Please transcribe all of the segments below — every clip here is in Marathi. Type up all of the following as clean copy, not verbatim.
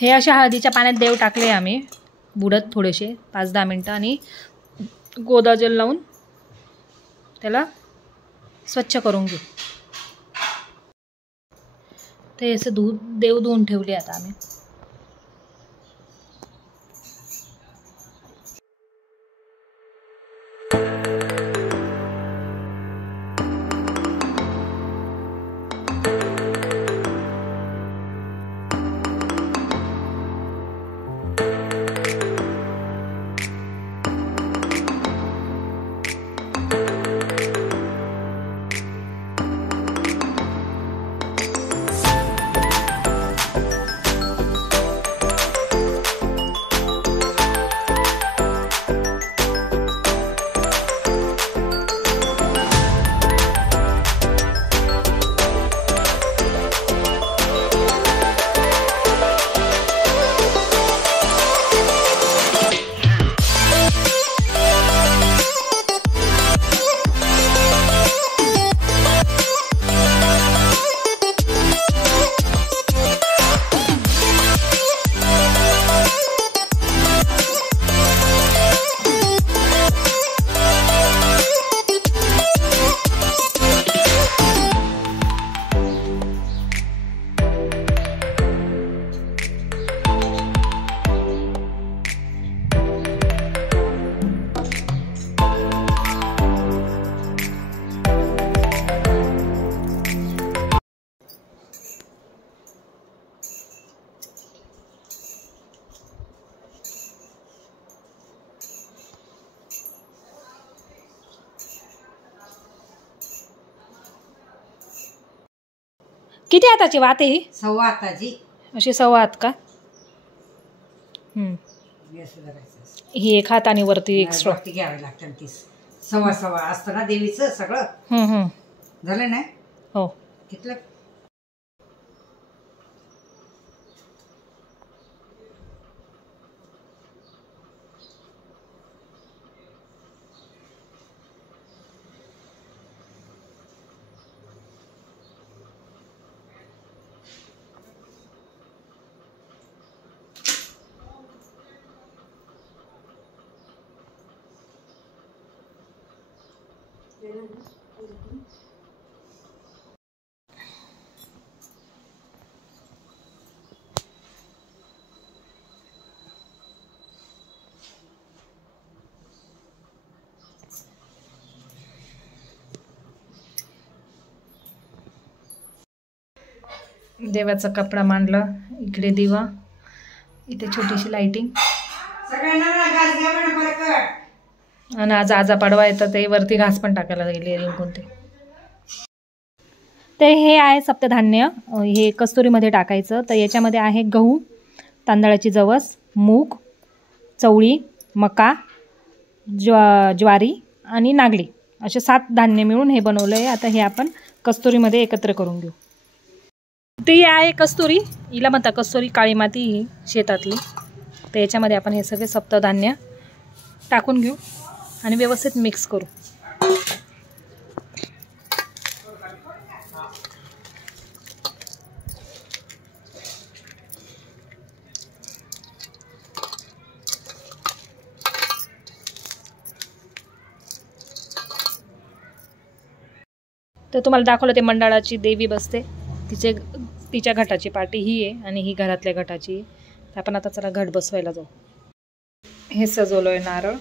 हे अशा हळदीच्या पाण्यात देव टाकले आम्ही बुडत थोडेसे 5-10 मिनटं आणि गोदाजल लावून त्याला स्वच्छ करून घेऊ. ते असं देव धुवून ठेवले आता आम्ही. किती हाताची वात आहे? 1.25 हाताची. अशी 1.25 हात का? ही एक हात आणि वरती एक्स्ट्रा घ्यावी लागतं. 1.25 असतं ना देवीचं सगळं. झालं ना? हो. घेतलं. देवाचा कपडा मांडला, इकडे दिवा, इथे छोटीशी लाइटिंग. आणि आज आजा पाडवा येतं ते वरती घास पण टाकायला गेले रिंकून ते हे आहे सप्तधान्य. हे कस्तुरीमध्ये टाकायचं. तर याच्यामध्ये आहे गहू, तांदळाची जवस, मूग, चवळी, मका, ज्वारी आणि नागली असे 7 धान्य मिळून हे बनवलं आहे. आता हे आपण कस्तुरीमध्ये एकत्र करून घेऊ. ती आहे कस्तुरी, हिला म्हणतात कस्तुरी, काळी माती ही शेतातली. तर याच्यामध्ये आपण हे सगळे सप्तधान्य टाकून घेऊ आणि व्यवस्थित मिक्स करू. तर तुम्हाला दाखवलं ते मंडळाची देवी बसते, तिच्या घटाची पाठी ही आहे आणि ही घरातल्या घटाची. तर आपण आता चला घट बसवायला जाऊ. हे सजवलंय नारळ.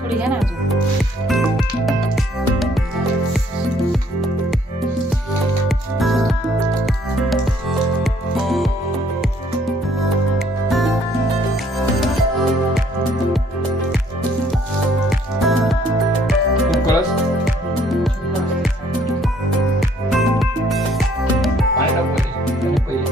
थोडी घ्या ना अजून.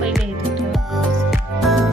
पहिले इथे ठेवा.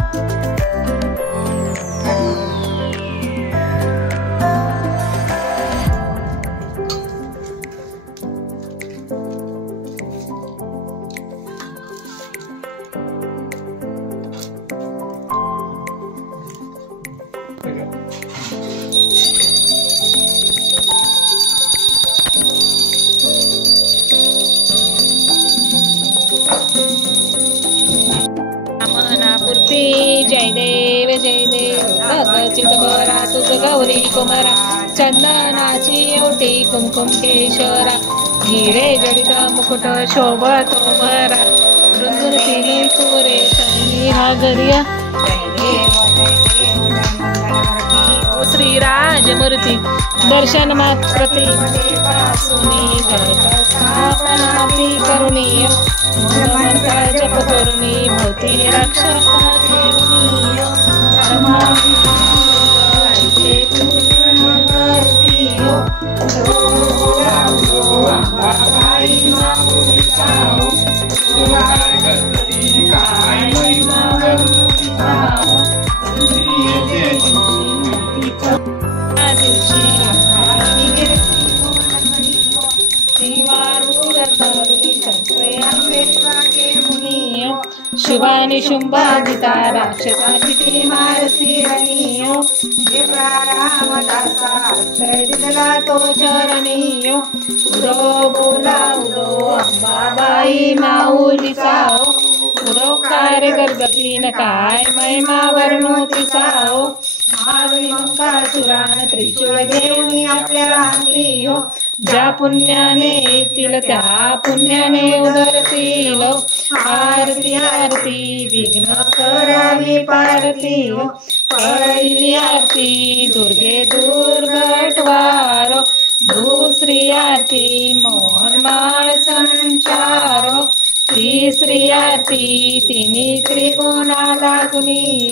मनापुरती जय देव चितबरा तुझ गौरी कुमारा चंदनाची ओटी कुमकुम केशरा हिरे जडित मुकुट शोभतो भरा रुंदुर तिने तुरे सनी हा गरिया ओ श्री राजमूर्ती दर्शन मात्रती सुनी स्थापनाती करुणीय मंत्र जप करुणी भवती रक्षक शिवानी शुंभादिता राक्षसाची मारसी रणीयो जे प्रारामदासा दिला तो चरणीयो उदो बोला उदो अंबाबाई माऊलीचा उदो कार्य गर्दतीन काय महिमा वर्णोतीसाओ मारुली मंकासुरान त्रिशूळ घेऊन आपल्या अंगी हो ज्या पुण्याने येतील त्या पुण्याने उदरतील आरती आरती विघ्न करावी पारती हो पहिली आरती दुर्गे दुर्गटवारो दुसरी आरती मोहनमाळ संचारो तिसरी आरती तिन्ही त्रिगुणाला गुणी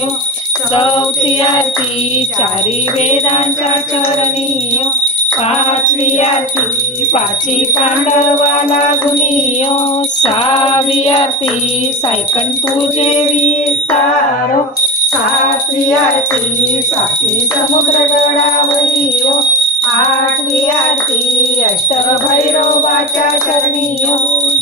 चौथी आरती चारी वेदांच्या चरणी पाचवी आरती पाची पांडवाला गुणी सहावी आरती सायकण तुझे विस्तारो सातवी आरती साती समुद्र गडावरी आठवी आरती अष्टभैरवाच्या चरणी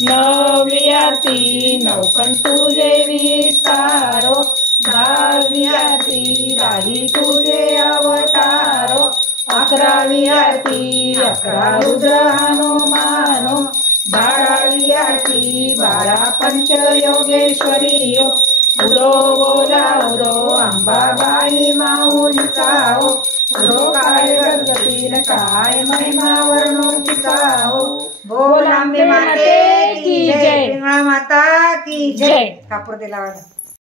नववी आरती नौकण तुझे विस्तारो दहावी आरती राही तुझे अवतारो अकरावी आरती 11 रुद्र हनुमानो 12वी आरती 12 पंचयोगेश्वरी उदो बोला उदो अंबाबाई माऊलीचा उदो काय गर्दतीन काय महिमा वर्णोतीचा बोल अंबे माते की जय, पिंगळा माता की जय. कापूर दिला.